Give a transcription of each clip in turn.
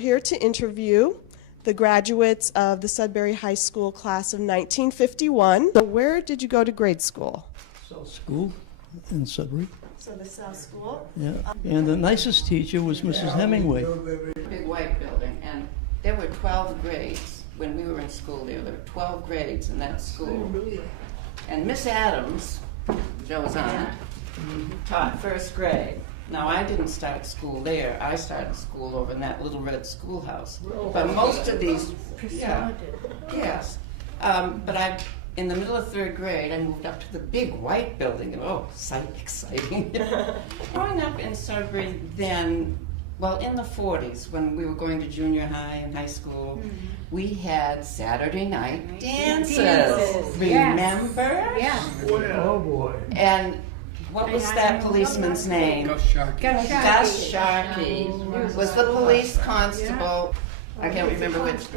We're here to interview the graduates of the Sudbury High School class of 1951. So where did you go to grade school? South School in Sudbury. So the South School? Yeah. And the nicest teacher was Mrs. Hemingway. Big white building, and there were 12 grades when we were in school there. There were 12 grades in that school. And Miss Adams, Joe's aunt, taught first grade. Now, I didn't start school there. I started school over in that little red schoolhouse. But most of these, yes. But in the middle of third grade, I moved up to the big white building, and exciting. Growing up in Sudbury then, well, in the 40s, when we were going to junior high and high school, we had Saturday night dances. Remember? Yeah. Oh, boy. And what was that policeman's name? Gus Sharkey. Gus Sharkey was the police constable. I can't remember which.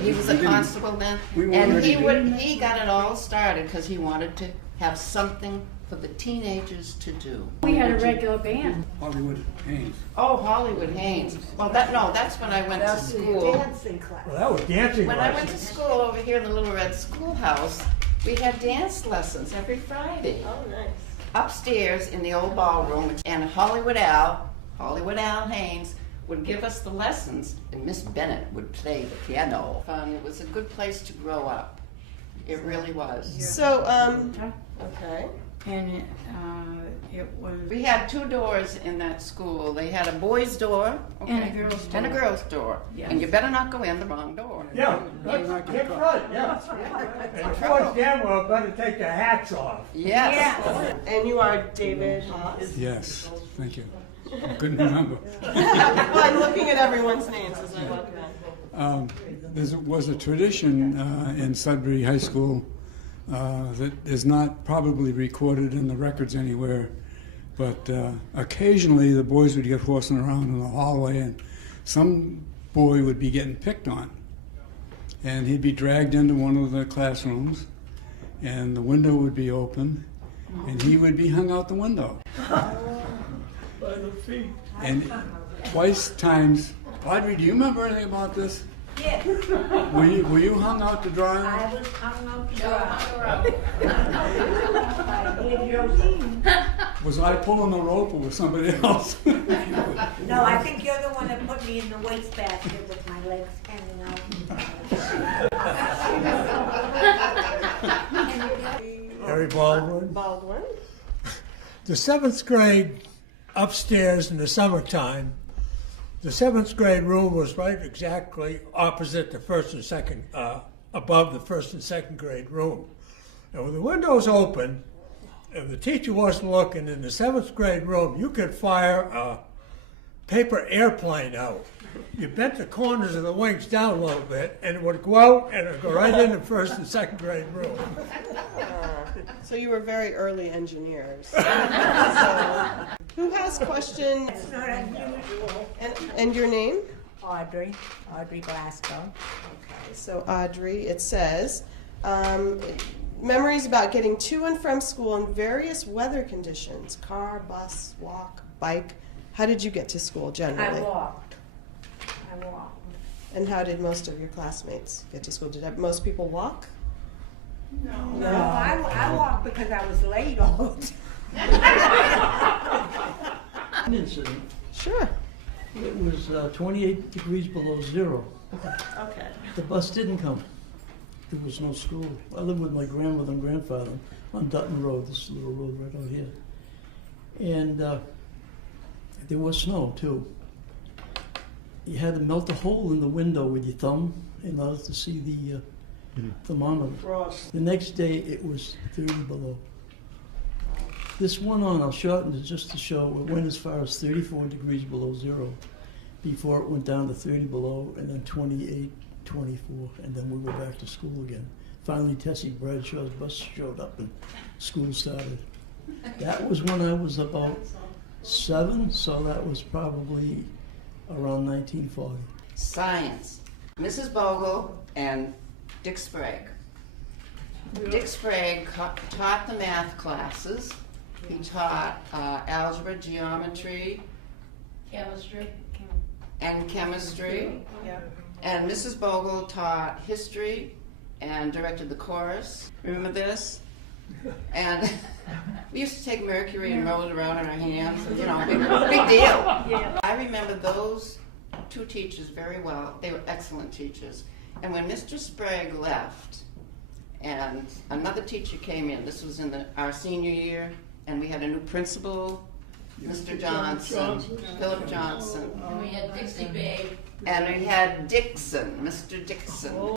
He was a constable then, and he got it all started because he wanted to have something for the teenagers to do. We had a regular band. Hollywood Haynes. Oh, Hollywood Haynes. Well, that's when I went to school. Dancing class. Well, that was dancing When I went to school over here in the Little Red Schoolhouse, we had dance lessons every Friday. Oh, nice. Upstairs in the old ballroom, and Hollywood Al Haynes, would give us the lessons, and Miss Bennett would play the piano. It was a good place to grow up. It really was. So, okay. And it was. We had two doors in that school. They had a boys' door And a girls' door. and a girls' door. Yes. And you better not go in the wrong door. Yeah, that's right, yeah. And the boys damn well better take their hats off. Yes. And you are David Haas? Yes, thank you. I couldn't remember. Well, I'm looking at everyone's names as I walk down. There was a tradition in Sudbury High School that is not probably recorded in the records anywhere, but occasionally the boys would get horsing around in the hallway and some boy would be getting picked on. And he'd be dragged into one of the classrooms and the window would be open and he would be hung out the window. By the feet. And times, Audrey, do you remember anything about this? Yes. Were you hung out to dry? I was hung out to dry. Was I pulling the rope or was somebody else? No, I think you're the one that put me in the wastebasket with my legs hanging out. Harry Baldwin. Baldwin. The 7th grade upstairs in the summertime, the 7th grade room was right exactly opposite the first and second, above the first and second grade room. And when the windows open, if the teacher wasn't looking in the 7th grade room, you could fire a paper airplane out. You bent the corners of the wings down a little bit, and it would go out and it would go right in the first and second grade room. So you were very early engineers. So, who has questions? It's not unusual. And your name? Audrey Blasco. Okay, so Audrey, it says, memories about getting to and from school in various weather conditions, car, bus, walk, bike. How did you get to school generally? I walked. And how did most of your classmates get to school? Did most people walk? No, I walked because I was late all the time. An incident. Sure. It was 28 degrees below zero. Okay. The bus didn't come. There was no school. I lived with my grandmother and grandfather on Dutton Road, this little road right out here. And there was snow too. You had to melt a hole in the window with your thumb in order to see the thermometer. Frost. The next day it was 30 below. This went on, I'll shorten it just to show, it went as far as 34 degrees below zero before it went down to 30 below and then 28, 24, and then we were back to school again. Finally, Tessie Bradshaw's bus showed up and school started. That was when I was about 7, so that was probably around 1940. Science. Mrs. Bogle and Dick Sprague. Dick Sprague taught the math classes. He taught algebra, geometry, Chemistry. and chemistry. Yeah. And Mrs. Bogle taught history and directed the chorus. Remember this? And we used to take mercury and roll it around in our hands. You know, big deal. I remember those two teachers very well. They were excellent teachers. And when Mr. Sprague left, and another teacher came in, this was in our senior year, and we had a new principal, Mr. Johnson, Philip Johnson. And we had Dixie Bay. And we had Dixon, Mr. Dixon,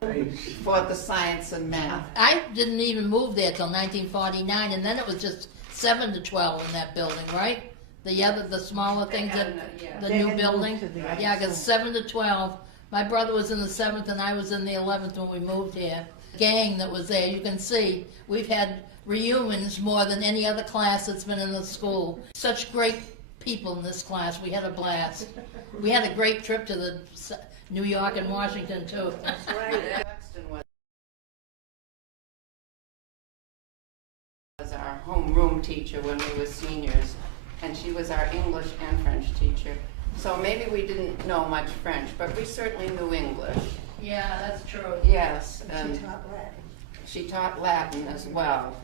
for the science and math. I didn't even move there till 1949, and then it was just 7 to 12 in that building, right? The smaller things, the They new had building. moved to the- Yeah, because 7 to 12. My brother was in the 7th, and I was in the 11th when we moved here. Gang that was there, you can see, we've had reunions more than any other class that's been in the school. Such great people in this class. We had a blast. We had a great trip to the New York and Washington too. Paxton was our homeroom teacher when we were seniors, and she was our English and French teacher. So maybe we didn't know much French, but we certainly knew English. Yeah, that's true. Yes, and she taught Latin as well.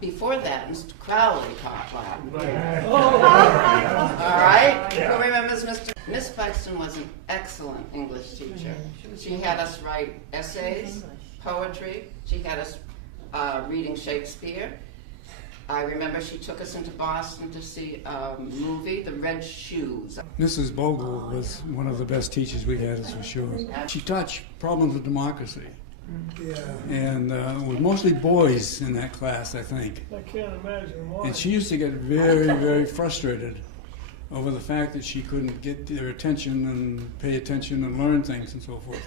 Before that, Mr. Crowley taught Latin. All right? Who remembers Miss Paxton was an excellent English teacher. She had us write essays, poetry. She had us reading Shakespeare. I remember she took us into Boston to see a movie, The Red Shoes. Mrs. Bogle was one of the best teachers we had, that's for sure. She taught problems of democracy. Yeah. And it was mostly boys in that class, I think. I can't imagine why. And she used to get very, very frustrated over the fact that she couldn't get their attention and pay attention and learn things and so forth.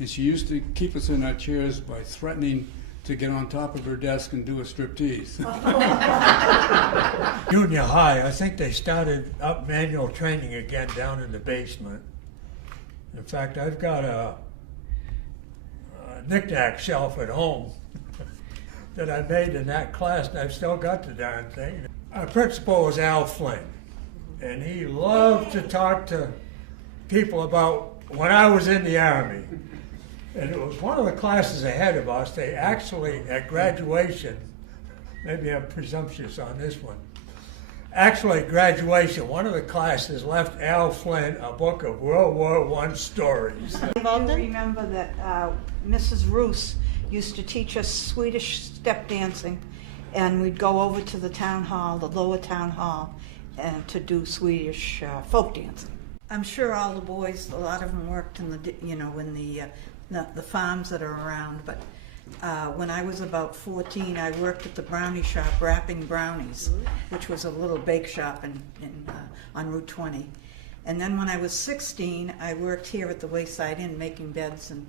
And she used to keep us in our chairs by threatening to get on top of her desk and do a striptease. Junior high, I think they started up manual training again down in the basement. In fact, I've got a knick-knack shelf at home that I made in that class, and I've still got the darn thing. Our principal was Al Flynn, and he loved to talk to people about when I was in the Army. And it was one of the classes ahead of us. They actually, at graduation, maybe I'm presumptuous on this one, actually at graduation, one of the classes left Al Flynn a book of World War I stories. I do remember that Mrs. Roos used to teach us Swedish step dancing, and we'd go over to the town hall, the lower town hall, and to do Swedish folk dancing. I'm sure all the boys, a lot of them worked in the, in the farms that are around, but when I was about 14, I worked at the brownie shop wrapping brownies, which was a little bake shop on Route 20. And then when I was 16, I worked here at the Wayside Inn making beds and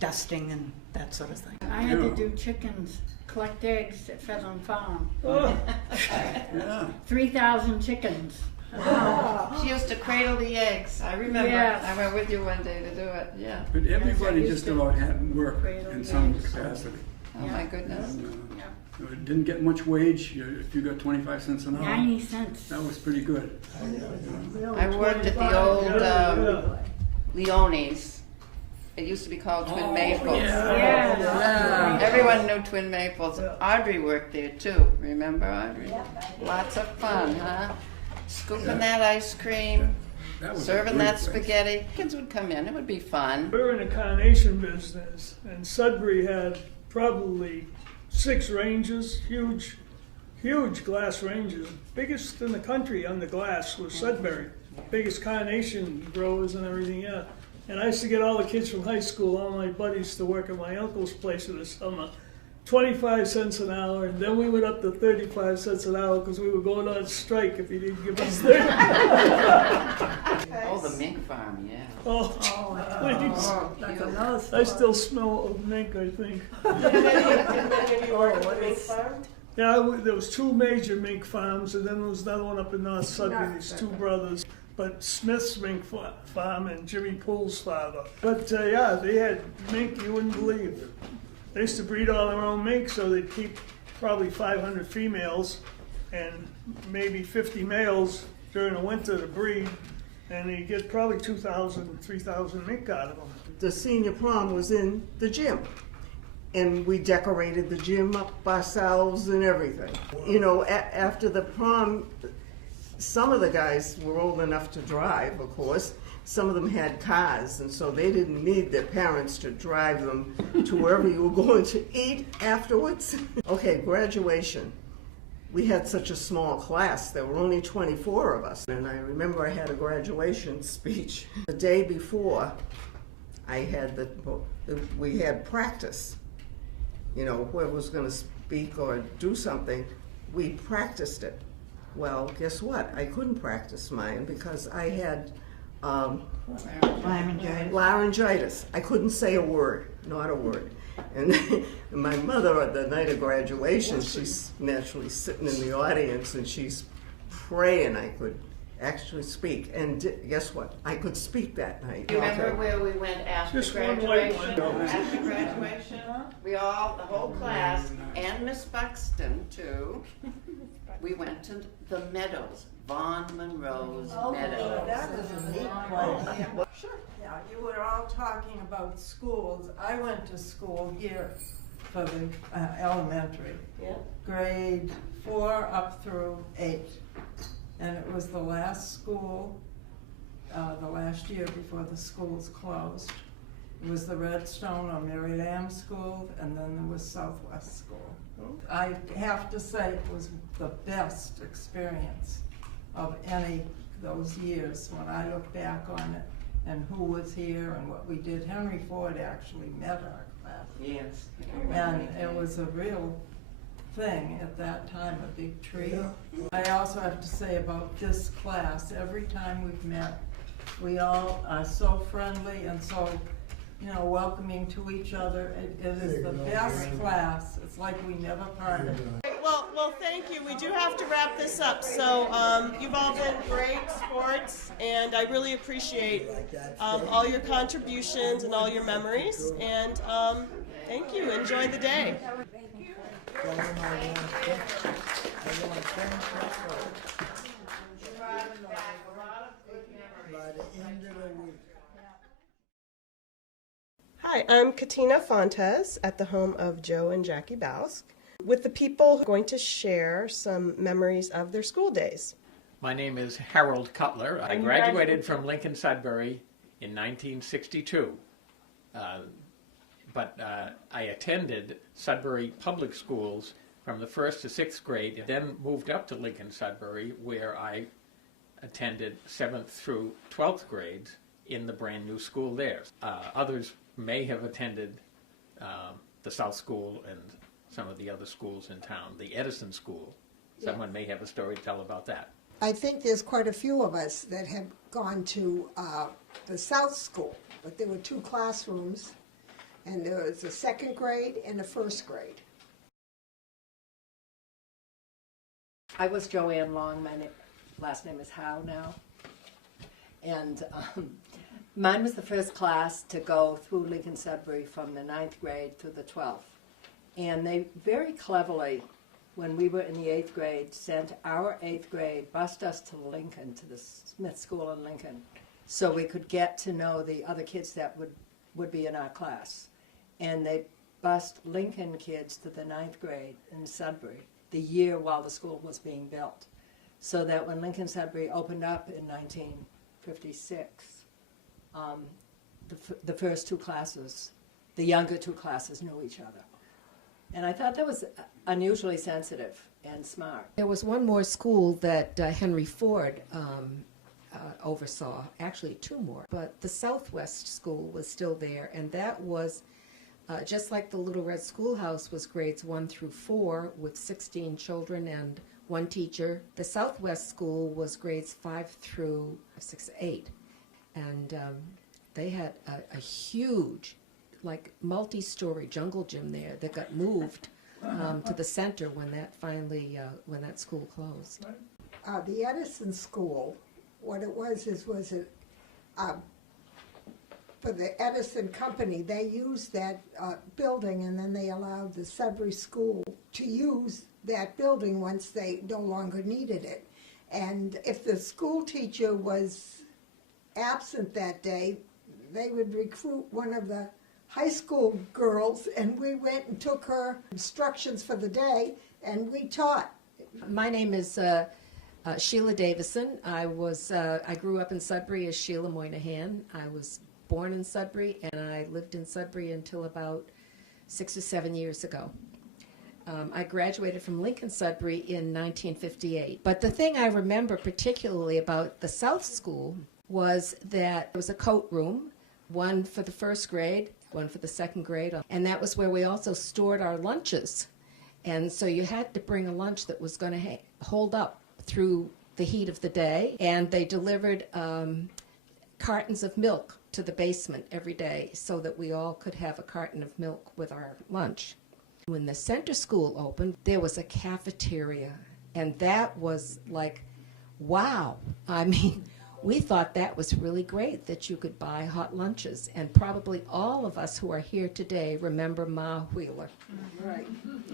dusting and that sort of thing. I had to do chickens, collect eggs at Pheasant Farm. Yeah. 3,000 chickens. She used to cradle the eggs. I remember. Yes. I went with you one day to do it. Yeah. But everybody just about had work in some capacity. Oh my goodness. And, it didn't get much wage. If you got 25 cents an hour, 90 cents. that was pretty good. I worked at the old Leone's. It used to be called Twin Maples. Yeah. Everyone knew Twin Maples. Audrey worked there too. Remember Audrey? Lots of fun, huh? Scooping that ice cream, That was a serving great that place. spaghetti. Kids would come in. It would be fun. We were in the carnation business, and Sudbury had probably 6 ranges, huge glass ranges. Biggest in the country on the glass was Sudbury. Biggest carnation growers and everything, yeah. And I used to get all the kids from high school, all my buddies, to work at my uncle's place in the summer. 25 cents an hour, and then we went up to 35 cents an hour because we were going on strike if he didn't give us 30. Oh, the mink farm, yeah. Oh, please. I still smell of mink, I think. Yeah, there was 2 major mink farms, and then there was another one up in North Sudbury, these 2 brothers. But Smith's mink farm and Jimmy Poole's father. But yeah, they had mink you wouldn't believe. They used to breed all their own mink, so they'd keep probably 500 females and maybe 50 males during the winter to breed. and you get probably 2,000, 3,000 mink out of them. The senior prom was in the gym. And we decorated the gym up ourselves and everything. You know, after the prom, some of the guys were old enough to drive, of course. Some of them had cars, and so they didn't need their parents to drive them to wherever you were going to eat afterwards. Okay, graduation. We had such a small class. There were only 24 of us. And I remember I had a graduation speech. The day before, we had practice. You know, whoever was going to speak or do something, we practiced it. Well, guess what? I couldn't practice mine because I had laryngitis. I couldn't say a word, not a word. And my mother, at the night of graduation, she's naturally sitting in the audience and she's praying I could actually speak. And guess what? I could speak that night. You remember where we went after Just one white graduation? one. After graduation, we all, the whole class, and Miss Buxton too, we went to the Meadows, Vaughn Monroe's Meadows. That is a neat place. Sure. Yeah, you were all talking about schools. I went to school here for the elementary. Yeah. Grade 4 up through 8. And it was the last school, the last year before the schools closed. It was the Redstone or Mary Lamb School, and then there was Southwest School. I have to say it was the best experience of any those years when I look back on it and who was here and what we did. Henry Ford actually met our class. Yes. And it was a real thing at that time, a big treat. I also have to say about this class, every time we've met, we all are so friendly and so, you know, welcoming to each other. It is the best class. It's like we never parted. Well, thank you. We do have to wrap this up. So you've all been great sports, and I really appreciate all your contributions and all your memories. And thank you. Enjoy the day. Hi, I'm Katina Fontes at the home of Joe and Jacqui Bausk, with the people who are going to share some memories of their school days. My name is Harold Cutler. I graduated from Lincoln Sudbury in 1962. But I attended Sudbury public schools from the 1st to 6th grade, then moved up to Lincoln Sudbury, where I attended 7th through 12th grades in the brand new school there. Others may have attended the South School and some of the other schools in town. The Edison School, someone may have a story to tell about that. I think there's quite a few of us that have gone to the South School, but there were 2 classrooms, and there was a 2nd grade and a 1st grade. I was Joanne Long. My last name is Howe now. And mine was the first class to go through Lincoln Sudbury from the 9th grade through the 12th. And they very cleverly, when we were in the 8th grade, sent our 8th grade, bused us to Lincoln, to the Smith School in Lincoln, so we could get to know the other kids that would be in our class. And they bused Lincoln kids to the 9th grade in Sudbury the year while the school was being built. So that when Lincoln Sudbury opened up in 1956, the first 2 classes, the younger 2 classes knew each other. And I thought that was unusually sensitive and smart. There was one more school that Henry Ford oversaw, actually 2 more, but the Southwest School was still there, and that was just like the Little Red Schoolhouse was grades 1 through 4 with 16 children and 1 teacher. The Southwest School was grades 5 through 6, 8, and they had a huge, like, multi-story jungle gym there that got moved to the center when that finally when that school closed. The Edison School, what it was for the Edison company, they used that building, and then they allowed the Sudbury School to use that building once they no longer needed it. And if the school teacher was absent that day, they would recruit one of the high school girls, and we went and took her instructions for the day, and we taught. My name is Sheila Davison. I grew up in Sudbury as Sheila Moynihan. I was born in Sudbury, and I lived in Sudbury until about 6 or 7 years ago. I graduated from Lincoln Sudbury in 1958. But the thing I remember particularly about the South School was that there was a coat room, one for the first grade, one for the second grade, and that was where we also stored our lunches. And so you had to bring a lunch that was going to hold up through the heat of the day, and they delivered cartons of milk to the basement every day so that we all could have a carton of milk with our lunch. When the center school opened, there was a cafeteria, and that was like, wow. I mean, we thought that was really great that you could buy hot lunches, and probably all of us who are here today remember Ma Wheeler, Right.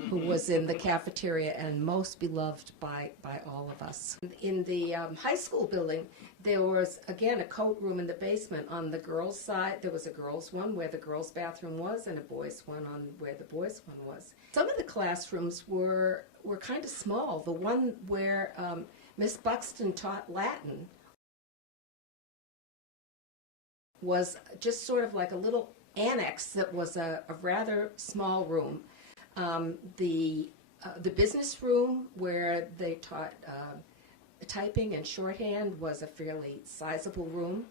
who was in the cafeteria and most beloved by all of us. In the high school building, there was, again, a coat room in the basement. On the girls' side, there was a girls' one where the girls' bathroom was and a boys' one on where the boys' one was. Some of the classrooms were kind of small. The one where Miss Buxton taught Latin was just sort of like a little annex that was a rather small room. The business room where they taught typing and shorthand was a fairly sizable room.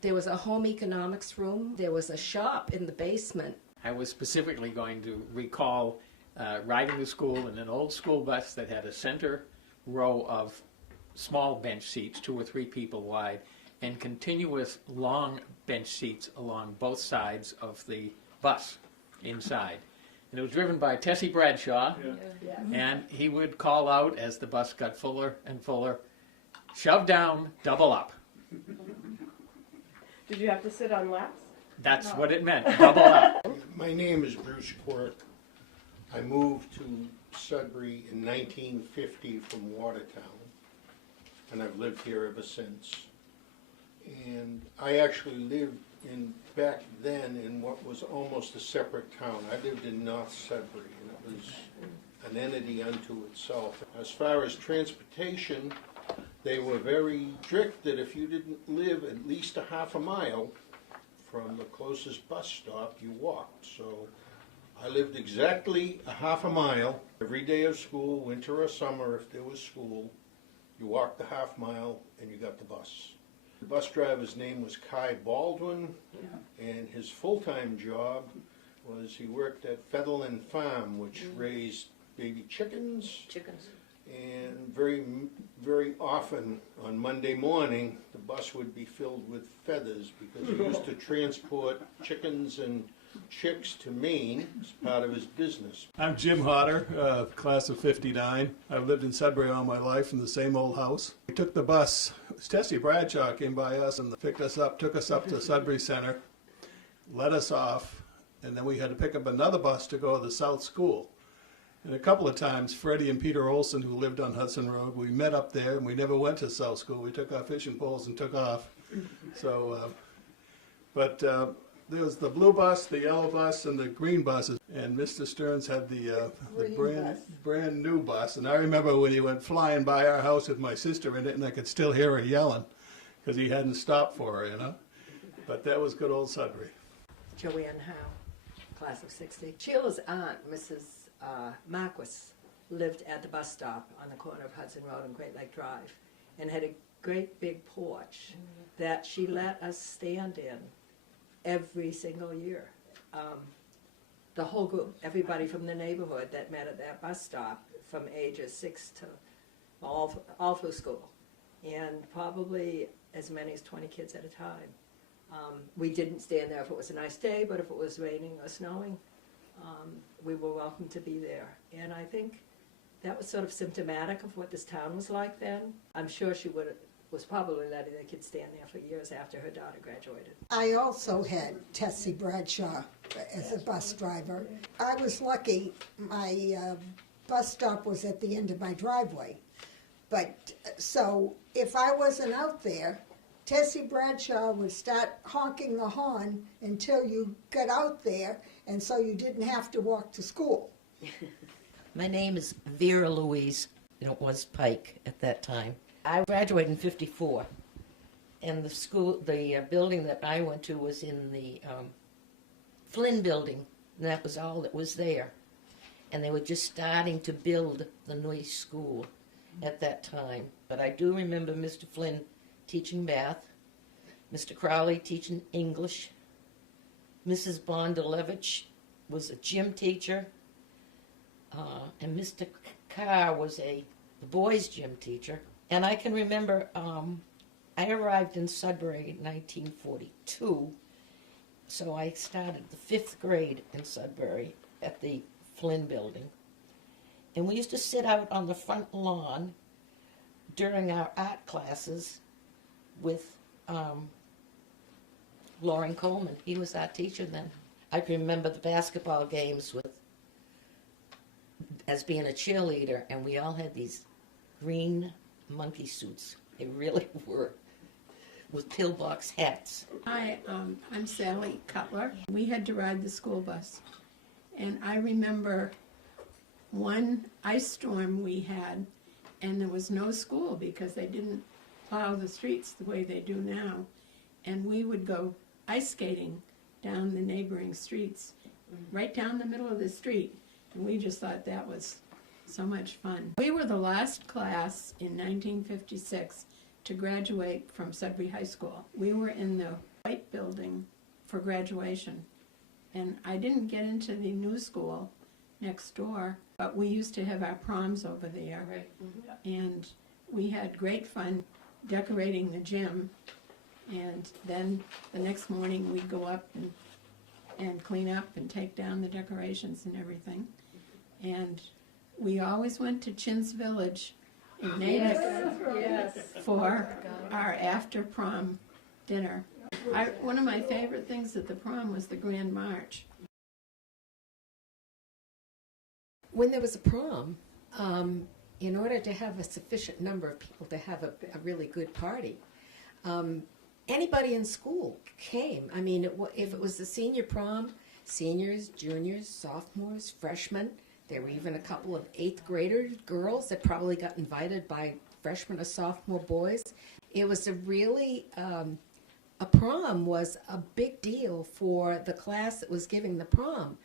There was a home economics room. There was a shop in the basement. I was specifically going to recall riding to school in an old school bus that had a center row of small bench seats, 2 or 3 people wide, and continuous long bench seats along both sides of the bus inside. And it was driven by Tessie Bradshaw, and he would call out as the bus got fuller and fuller, shove down, double up. Did you have to sit on laps? That's what it meant, double up. My name is Bruce Quirk. I moved to Sudbury in 1950 from Watertown, and I've lived here ever since. And I actually lived back then in what was almost a separate town. I lived in North Sudbury, and it was an entity unto itself. As far as transportation, they were very strict that if you didn't live at least a half a mile from the closest bus stop, you walked. So I lived exactly a half a mile every day of school, winter or summer if there was school. You walked the half mile and you got the bus. The bus driver's name was Kai Baldwin, and his full-time job was he worked at Fetherland Farm, which raised baby chickens. And very often on Monday morning, the bus would be filled with feathers because he used to transport chickens and chicks to Maine as part of his business. I'm Jim Hodder, class of '59. I've lived in Sudbury all my life in the same old house. We took the bus. Tessie Bradshaw came by us and picked us up, took us up to Sudbury Center, let us off, and then we had to pick up another bus to go to the South School. And a couple of times, Freddie and Peter Olson, who lived on Hudson Road, we met up there, and we never went to South School. We took our fishing poles and took off. So, there was the blue bus, the yellow bus, and the green buses. And Mr. Stearns had the brand new bus. And I remember when he went flying by our house with my sister in it, and I could still hear her yelling because he hadn't stopped for her, you know. But that was good old Sudbury. Joanne Howe, class of '60. Sheila's aunt, Mrs. Marquis, lived at the bus stop on the corner of Hudson Road and Great Lake Drive, and had a great big porch that she let us stand in every single year. The whole group, everybody from the neighborhood that met at that bus stop from ages 6 to all through school, and probably as many as 20 kids at a time. We didn't stand there if it was a nice day, but if it was raining or snowing, we were welcome to be there. And I think that was sort of symptomatic of what this town was like then. I'm sure she was probably letting the kids stand there for years after her daughter graduated. I also had Tessie Bradshaw as a bus driver. I was lucky. My bus stop was at the end of my driveway. But so if I wasn't out there, Tessie Bradshaw would start honking the horn until you got out there, and so you didn't have to walk to school. My name is Vera Louise. It was Pike at that time. I graduated in '54, and the building that I went to was in the Flynn building, and that was all that was there. And they were just starting to build the new school at that time. But I do remember Mr. Flynn teaching math, Mr. Crowley teaching English, Mrs. Bondalevich was a gym teacher, and Mr. Carr was the boys' gym teacher. And I can remember I arrived in Sudbury in 1942, so I started the 5th grade in Sudbury at the Flynn building. And we used to sit out on the front lawn during our art classes with Lauren Coleman. He was our teacher then. I can remember the basketball games as being a cheerleader, and we all had these green monkey suits. They really were, with pillbox hats. Hi, I'm Sally Cutler. We had to ride the school bus, and I remember one ice storm we had, and there was no school because they didn't plow the streets the way they do now, and we would go ice skating down the neighboring streets, right down the middle of the street, and we just thought that was so much fun. We were the last class in 1956 to graduate from Sudbury High School. We were in the white building for graduation, and I didn't get into the new school next door, but we used to have our proms over there, Right. and we had great fun decorating the gym, and then the next morning we'd go up and clean up and take down the decorations and everything. And we always went to Chin's Village in Natick for our after prom dinner. One of my favorite things at the prom was the Grand March. When there was a prom, in order to have a sufficient number of people to have a really good party, anybody in school came. I mean, if it was the senior prom, seniors, juniors, sophomores, freshmen, there were even a couple of 8th grader girls that probably got invited by freshman or sophomore boys. It was a really, a prom was a big deal for the class that was giving the prom,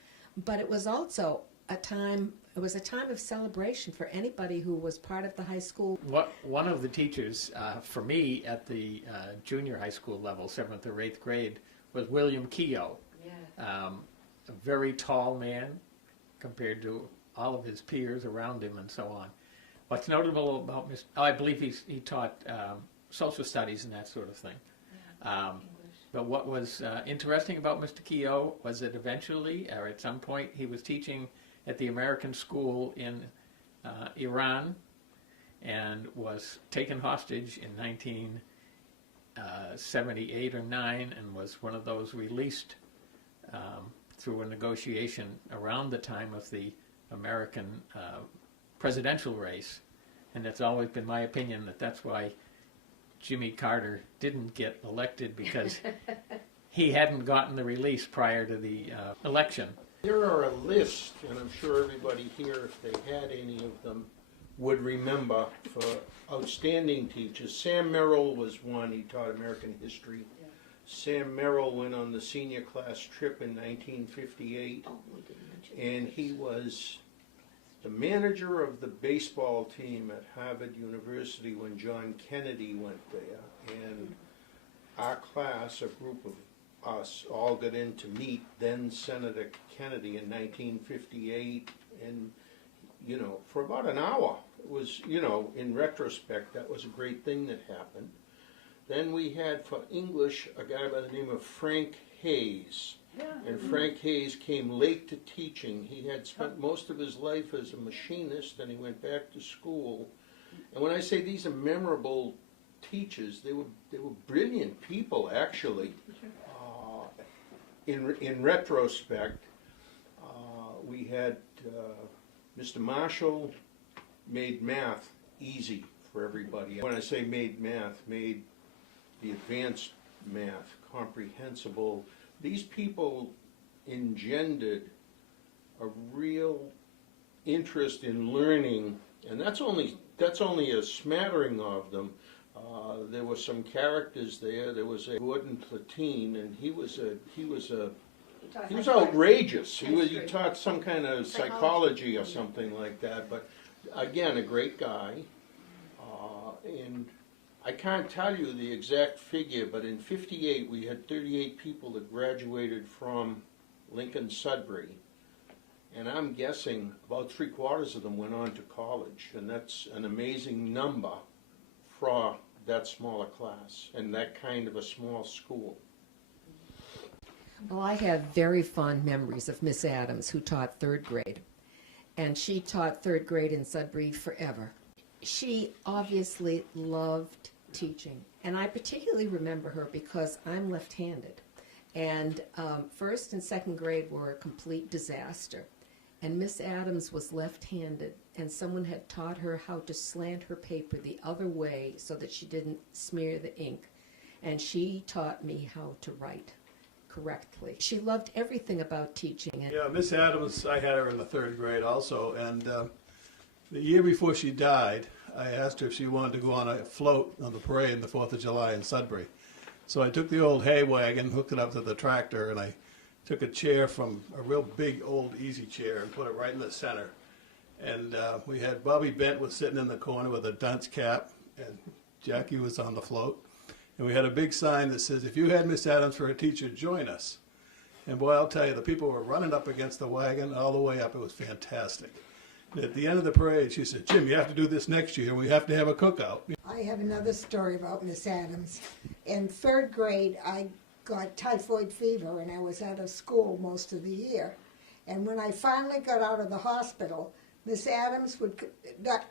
but it was also it was a time of celebration for anybody who was part of the high school. One of the teachers for me at the junior high school level, 7th or 8th grade, was William Keogh. Yeah. A very tall man compared to all of his peers around him and so on. What's notable about I believe he taught social studies and that sort of thing. Yeah, but what was interesting about Mr. Keogh was that eventually, or at some point, he was teaching at the American school in Iran and was taken hostage in 1978 or 9 and was one of those released through a negotiation around the time of the American presidential race. And it's always been my opinion that that's why Jimmy Carter didn't get elected, because he hadn't gotten the release prior to the election. There are a list, and I'm sure everybody here, if they had any of them, would remember, for outstanding teachers. Sam Merrill was one. He taught American history. Yeah. Sam Merrill went on the senior class trip in 1958, and he was the manager of the baseball team at Harvard University when John Kennedy went there. And our class, a group of us, all got in to meet then Senator Kennedy in 1958, and for about an hour. It was, in retrospect, that was a great thing that happened. Then we had for English a guy by the name of Frank Hayes. Yeah. And Frank Hayes came late to teaching. He had spent most of his life as a machinist, and he went back to school. And when I say these are memorable teachers, they were brilliant people, actually. In retrospect, we had Mr. Marshall made math easy for everybody. When I say made math, made the advanced math, comprehensible. These people engendered a real interest in learning, and that's only a smattering of them. There were some characters there. There was a Gordon Platine, and he was outrageous. He taught some kind of psychology or something like that. But again, a great guy. And I can't tell you the exact figure, but in '58 we had 38 people that graduated from Lincoln Sudbury. And I'm guessing about 3/4 of them went on to college, and that's an amazing number for that smaller class and that kind of a small school. Well, I have very fond memories of Miss Adams, who taught 3rd grade. And she taught 3rd grade in Sudbury forever. She obviously loved teaching. And I particularly remember her because I'm left-handed. And 1st and 2nd grade were a complete disaster. And Miss Adams was left-handed, and someone had taught her how to slant her paper the other way so that she didn't smear the ink. And she taught me how to write correctly. She loved everything about teaching. Yeah, Miss Adams, I had her in the 3rd grade also, and the year before she died, I asked her if she wanted to go on a float on the parade on the 4th of July in Sudbury. So I took the old hay wagon, hooked it up to the tractor, and I took a chair from a real big old easy chair and put it right in the center. And we had Bobby Bent was sitting in the corner with a dunce cap, and Jackie was on the float. And we had a big sign that says, "If you had Miss Adams for a teacher, join us." And boy, I'll tell you, the people were running up against the wagon all the way up. It was fantastic. And at the end of the parade, she said, "Jim, you have to do this next year. We have to have a cookout." I have another story about Miss Adams. In 3rd grade, I got typhoid fever and I was out of school most of the year. And when I finally got out of the hospital, Miss Adams would,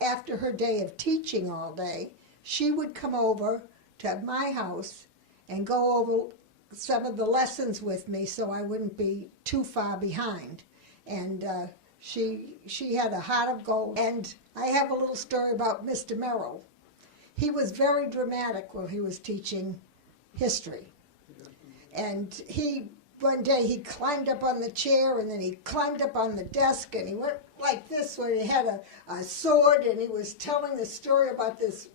after her day of teaching all day, she would come over to my house and go over some of the lessons with me so I wouldn't be too far behind. And she had a heart of gold. And I have a little story about Mr. Merrill. He was very dramatic while he was teaching history. And one day he climbed up on the chair, and then he climbed up on the desk, and he went like this, where he had a sword, and he was telling the story about this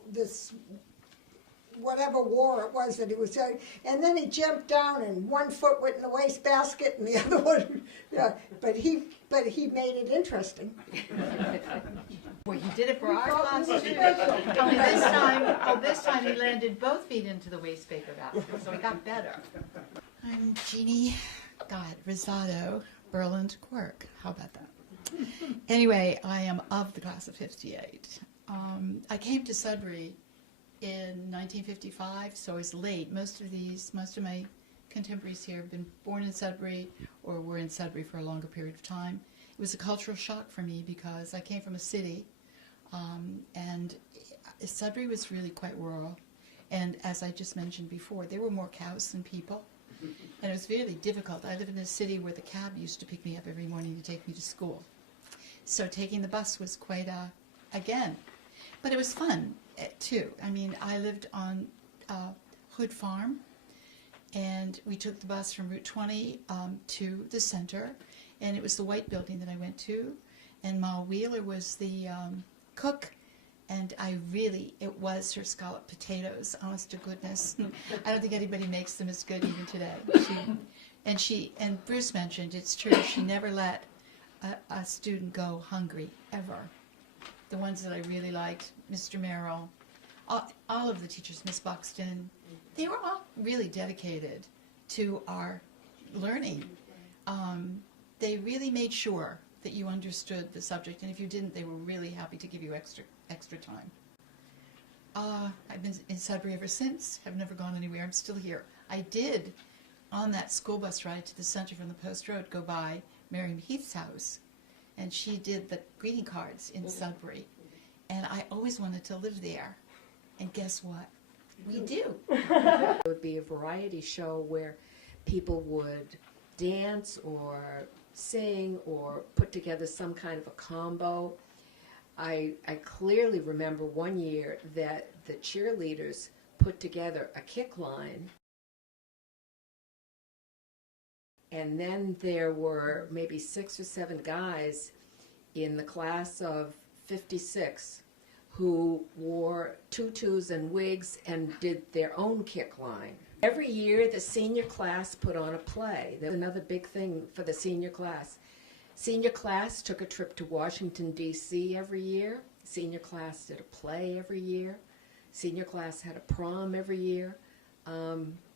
whatever war it was that he was doing. And then he jumped down, and one foot went in the wastebasket, and the other one, but he made it interesting. Well, he did it for our class too. Only this time he landed both feet into the waste paper basket, so he got better. I'm Jeannie Rosado, Berland Quirk. How about that? Anyway, I am of the class of '58. I came to Sudbury in 1955, so I was late. Most of my contemporaries here have been born in Sudbury or were in Sudbury for a longer period of time. It was a cultural shock for me because I came from a city, and Sudbury was really quite rural. And as I just mentioned before, there were more cows than people. And it was really difficult. I live in a city where the cab used to pick me up every morning to take me to school. So taking the bus was quite again. But it was fun, too. I mean, I lived on Hood Farm, and we took the bus from Route 20 to the center, and it was the white building that I went to, and Ma Wheeler was the cook, and it was her scalloped potatoes, honest to goodness. I don't think anybody makes them as good even today. And Bruce mentioned, it's true, she never let a student go hungry, ever. The ones that I really liked, Mr. Merrill, all of the teachers, Miss Buxton, they were all really dedicated to our learning. They really made sure that you understood the subject, and if you didn't, they were really happy to give you extra time. I've been in Sudbury ever since. I've never gone anywhere. I'm still here. I did, on that school bus ride to the center from the Post Road, go by Miriam Heath's house, and she did the greeting cards in Sudbury, and I always wanted to live there. And guess what? We do. It would be a variety show where people would dance or sing or put together some kind of a combo. I clearly remember one year that the cheerleaders put together a kick line. And then there were maybe 6 or 7 guys in the class of 56 who wore tutus and wigs and did their own kick line. Every year the senior class put on a play. That was another big thing for the senior class. Senior class took a trip to Washington, D.C. every year. Senior class did a play every year. Senior class had a prom every year.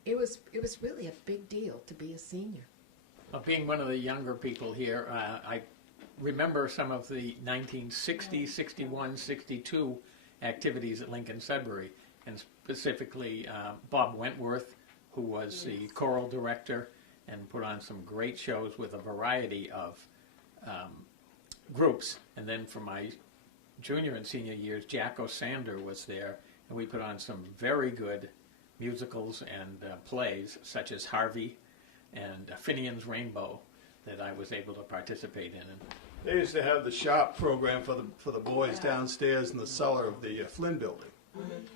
It was really a big deal to be a senior. Being one of the younger people here, I remember some of the 1960, 61, 62 activities at Lincoln Sudbury, and specifically Bob Wentworth, who was the choral director and put on some great shows with a variety of groups. And then for my junior and senior years, Jack O'Sander was there, and we put on some very good musicals and plays, such as Harvey and Finian's Rainbow, that I was able to participate in. They used to have the shop program for the boys downstairs in the cellar of the Flynn building.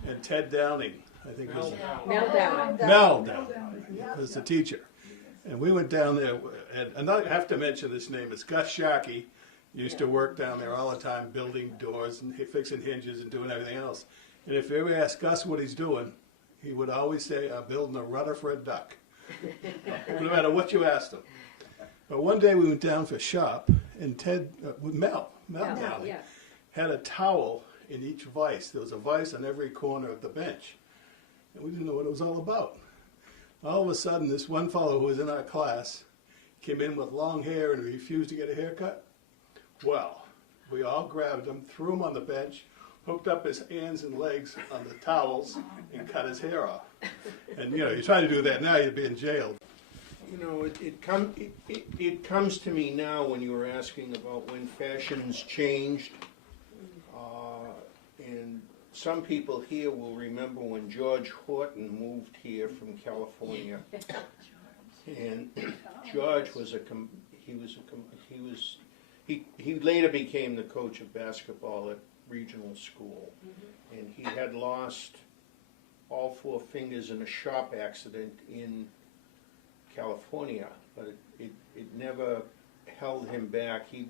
And Ted Downing, I think was Mel Downing was the teacher. And we went down there, and I have to mention this name, it's Gus Jacqui, used to work down there all the time building doors and fixing hinges and doing everything else. And if you ever ask Gus what he's doing, he would always say, I'm building a rudder for a duck. No matter what you asked him. But one day we went down for shop, and Ted, Mel Downing, had a towel in each vise. There was a vise on every corner of the bench. And we didn't know what it was all about. All of a sudden, this one fellow who was in our class came in with long hair and refused to get a haircut. Well, we all grabbed him, threw him on the bench, hooked up his hands and legs on the towels, and cut his hair off. And, you know, you try to do that now, you'd be in jail. You know, it comes to me now when you were asking about when fashions changed, and some people here will remember when George Horton moved here from California, and George was he later became the coach of basketball at regional school, and he had lost all 4 fingers in a shop accident in California, but it never held him back. He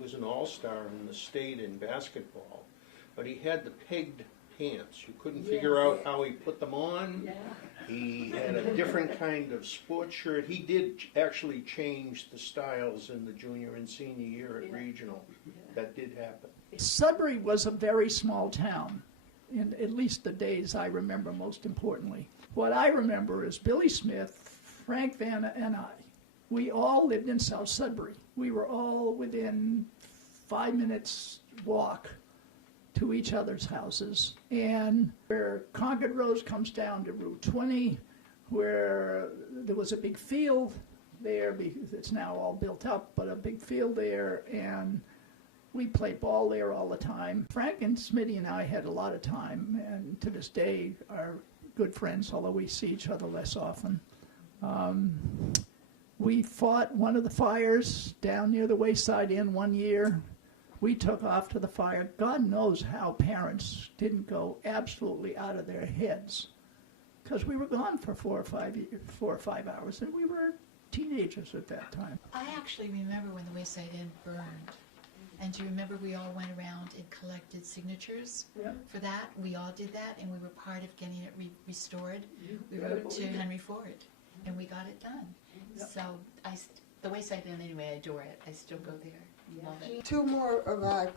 was an all-star in the state in basketball, but he had the pegged pants. You couldn't figure out how he put them on. He had a different kind of sports shirt. He did actually change the styles in the junior and senior year at regional. That did happen. Sudbury was a very small town, in at least the days I remember most importantly. What I remember is Billy Smith, Frank Vanna, and I. We all lived in South Sudbury. We were all within 5 minutes walk to each other's houses. And where Concord Road comes down to Route 20, where there was a big field there, because it's now all built up, but a big field there, and we played ball there all the time. Frank and Smitty and I had a lot of time, and to this day are good friends, although we see each other less often. We fought one of the fires down near the Wayside Inn one year. We took off to the fire. God knows how parents didn't go absolutely out of their heads, because we were gone for 4 or 5 hours, and we were teenagers at that time. I actually remember when the Wayside Inn burned. And do you remember we all went around and collected signatures for that? We all did that, and we were part of getting it restored. We wrote to Henry Ford, and we got it done. So the Wayside Inn, anyway, I adore it. I still go there. Love it. 2 more of our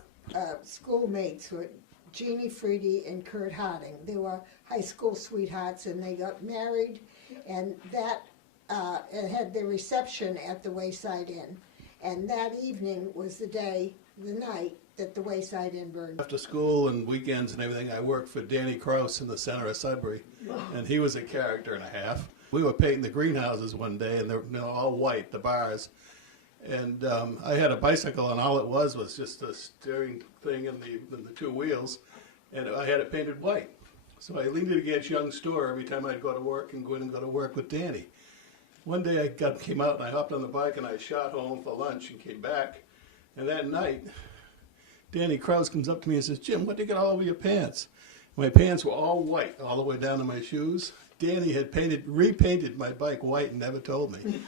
schoolmates were Jeannie Freedy and Kurt Harding. They were high school sweethearts, and they got married, and that had their reception at the Wayside Inn. And that evening was the night that the Wayside Inn burned. After school and weekends and everything, I worked for Danny Krause in the center of Sudbury, and he was a character and a half. We were painting the greenhouses one day, and they're all white, the bars. And I had a bicycle, and all it was just a steering thing and the 2 wheels, and I had it painted white. So I leaned it against Young's store every time I'd go to work and go in and go to work with Danny. One day I came out and I hopped on the bike and I shot home for lunch and came back. And that night, Danny Krause comes up to me and says, "Jim, what did you get all over your pants?" My pants were all white all the way down to my shoes. Danny had repainted my bike white and never told me.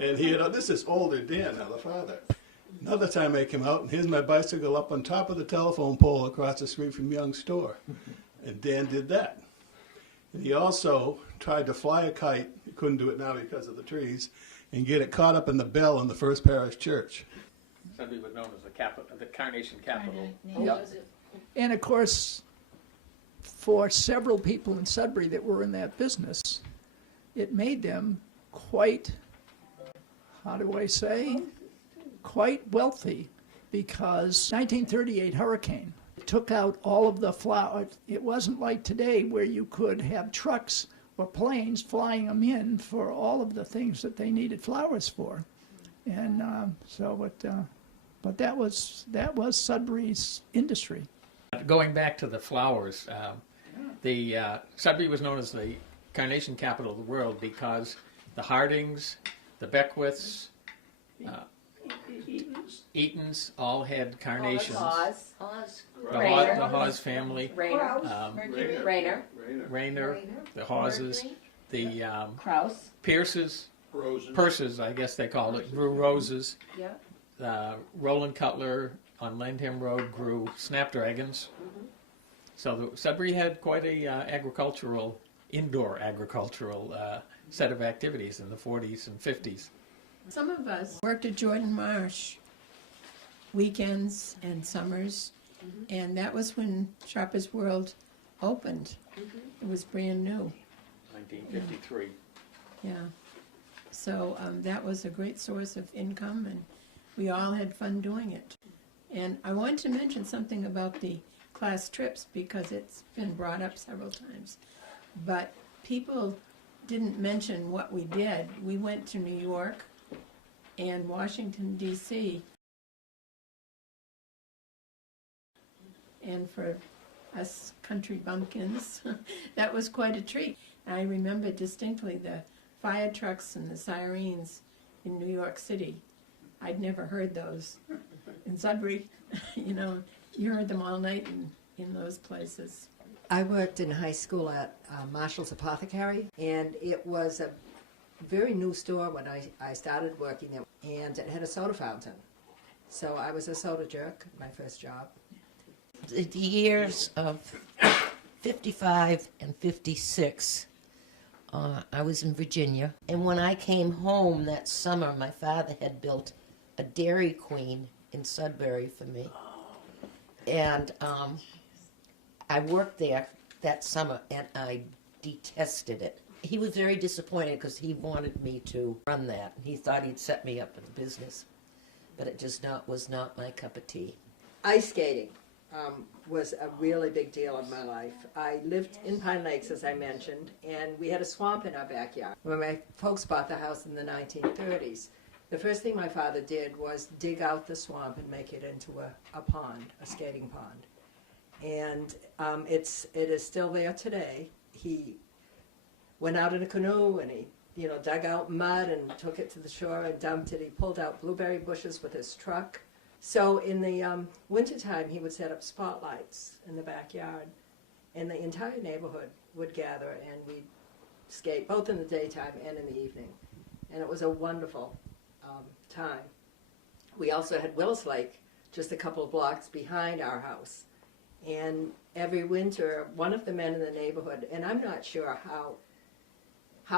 And he had, this is older Dan, now the father. Another time I came out, and here's my bicycle up on top of the telephone pole across the street from Young's store. And Dan did that. And he also tried to fly a kite, he couldn't do it now because of the trees, and get it caught up in the bell in the First Parish Church. Sudbury was known as the Carnation Capital. Yep. And of course, for several people in Sudbury that were in that business, it made them quite, how do I say, quite wealthy, because 1938 hurricane took out all of the flour. It wasn't like today where you could have trucks or planes flying them in for all of the things that they needed flowers for. And but that was Sudbury's industry. Going back to the flowers, Sudbury was known as the Carnation Capital of the world because the Hardings, the Beckwiths, Eatons all had carnations. The Hawes family. Rayner. The Hawes, the Krause. Pierces, Purses, I guess they called it, grew roses. Yeah. Roland Cutler on Landham Road grew snapdragons. So Sudbury had quite a indoor agricultural set of activities in the 40s and 50s. Some of us worked at Jordan Marsh weekends and summers, and that was when Sharper's World opened. It was brand new. 1953. Yeah. So that was a great source of income, and we all had fun doing it. And I want to mention something about the class trips because it's been brought up several times. But people didn't mention what we did. We went to New York and Washington, D.C. And for us country bumpkins, that was quite a treat. I remember distinctly the fire trucks and the sirens in New York City. I'd never heard those in Sudbury. You heard them all night in those places. I worked in high school at Marshall's Apothecary, and it was a very new store when I started working there, and it had a soda fountain. So I was a soda jerk, my first job. The years of 55 and 56, I was in Virginia, and when I came home that summer, my father had built a Dairy Queen in Sudbury for me. And I worked there that summer, and I detested it. He was very disappointed because he wanted me to run that. He thought he'd set me up in the business, but it just was not my cup of tea. Ice skating was a really big deal in my life. I lived in Pine Lakes, as I mentioned, and we had a swamp in our backyard. When my folks bought the house in the 1930s, the first thing my father did was dig out the swamp and make it into a pond, a skating pond. And it is still there today. He went out in a canoe and he dug out mud and took it to the shore and dumped it. He pulled out blueberry bushes with his truck. So in the wintertime, he would set up spotlights in the backyard, and the entire neighborhood would gather, and we'd skate both in the daytime and in the evening. And it was a wonderful time. We also had Willis Lake just a couple of blocks behind our house. And every winter, one of the men in the neighborhood, and I'm not sure how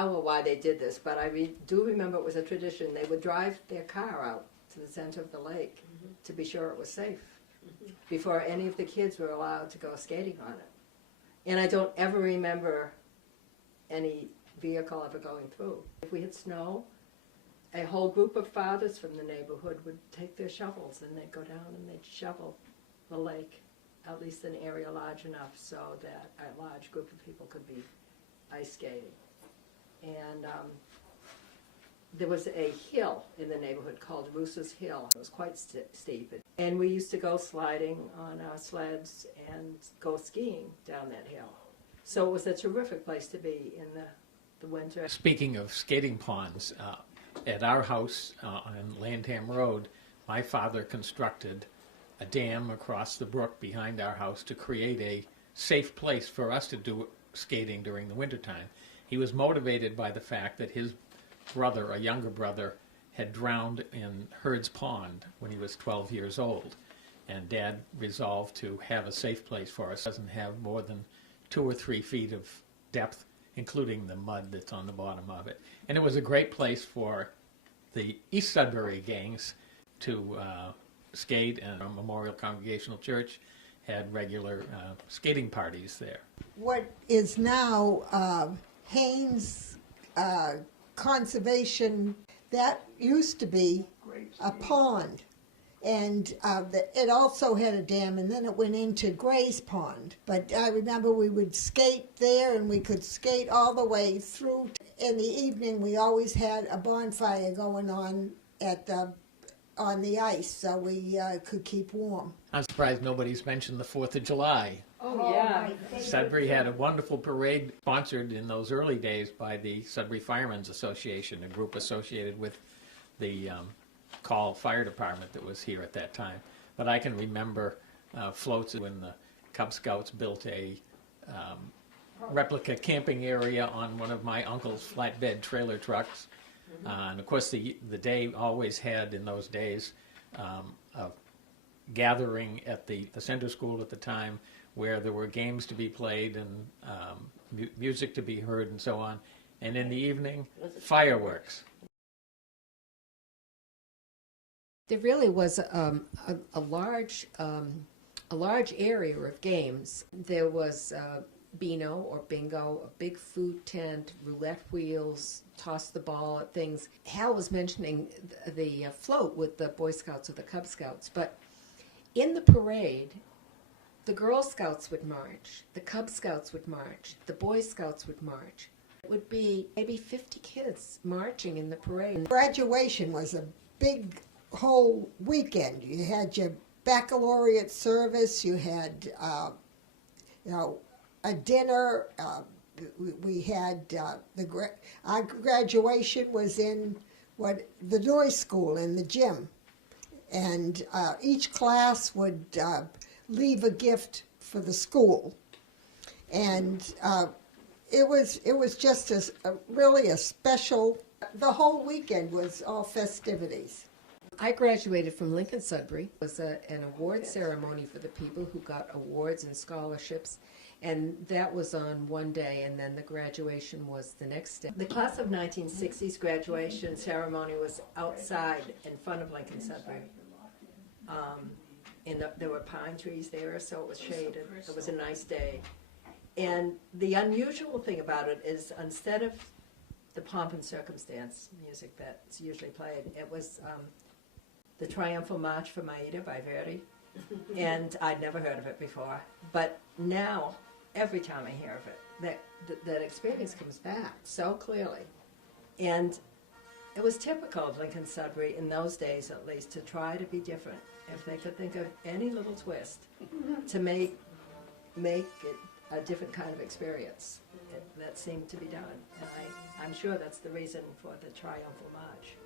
or why they did this, but I do remember it was a tradition. They would drive their car out to the center of the lake to be sure it was safe before any of the kids were allowed to go skating on it. And I don't ever remember any vehicle ever going through. If we had snow, a whole group of fathers from the neighborhood would take their shovels and they'd go down and they'd shovel the lake, at least an area large enough so that a large group of people could be ice skating. And there was a hill in the neighborhood called Roos's Hill. It was quite steep. And we used to go sliding on our sleds and go skiing down that hill. So it was a terrific place to be in the winter. Speaking of skating ponds, at our house on Landham Road, my father constructed a dam across the brook behind our house to create a safe place for us to do skating during the wintertime. He was motivated by the fact that his brother, a younger brother, had drowned in Hurd's Pond when he was 12 years old. And Dad resolved to have a safe place for us. It doesn't have more than 2 or 3 feet of depth, including the mud that's on the bottom of it. And it was a great place for the East Sudbury gangs to skate, and our Memorial Congregational Church had regular skating parties there. What is now Haynes Conservation, that used to be a pond. And it also had a dam, and then it went into Gray's Pond. But I remember we would skate there, and we could skate all the way through. In the evening, we always had a bonfire going on on the ice, so we could keep warm. I'm surprised nobody's mentioned the 4th of July. Oh, yeah. Sudbury had a wonderful parade sponsored in those early days by the Sudbury Firemen's Association, a group associated with the Call Fire Department that was here at that time. But I can remember floats when the Cub Scouts built a replica camping area on one of my uncle's flatbed trailer trucks. And of course the day always had, in those days, a gathering at the center school at the time where there were games to be played and music to be heard and so on. And in the evening, fireworks. There really was a large area of games. There was Beano or bingo, a big food tent, roulette wheels, toss the ball at things. Hal was mentioning the float with the Boy Scouts or the Cub Scouts, but in the parade, the Girl Scouts would march, the Cub Scouts would march, the Boy Scouts would march. It would be maybe 50 kids marching in the parade. Graduation was a big whole weekend. You had your baccalaureate service, you had a dinner, we had our graduation was in the Noise School in the gym, and each class would leave a gift for the school, and it was just really a special. The whole weekend was all festivities. I graduated from Lincoln Sudbury. It was an award ceremony for the people who got awards and scholarships, and that was on one day, and then the graduation was the next day. The class of 1960s graduation ceremony was outside in front of Lincoln Sudbury. There were pine trees there, so it was shaded. It was a nice day. And the unusual thing about it is, instead of the pomp and circumstance music that's usually played, it was the Triumphal March for Maida by Verdi. And I'd never heard of it before. But now, every time I hear of it, that experience comes back so clearly. And it was typical of Lincoln Sudbury, in those days at least, to try to be different. If they could think of any little twist to make it a different kind of experience, that seemed to be done. And I'm sure that's the reason for the Triumphal March.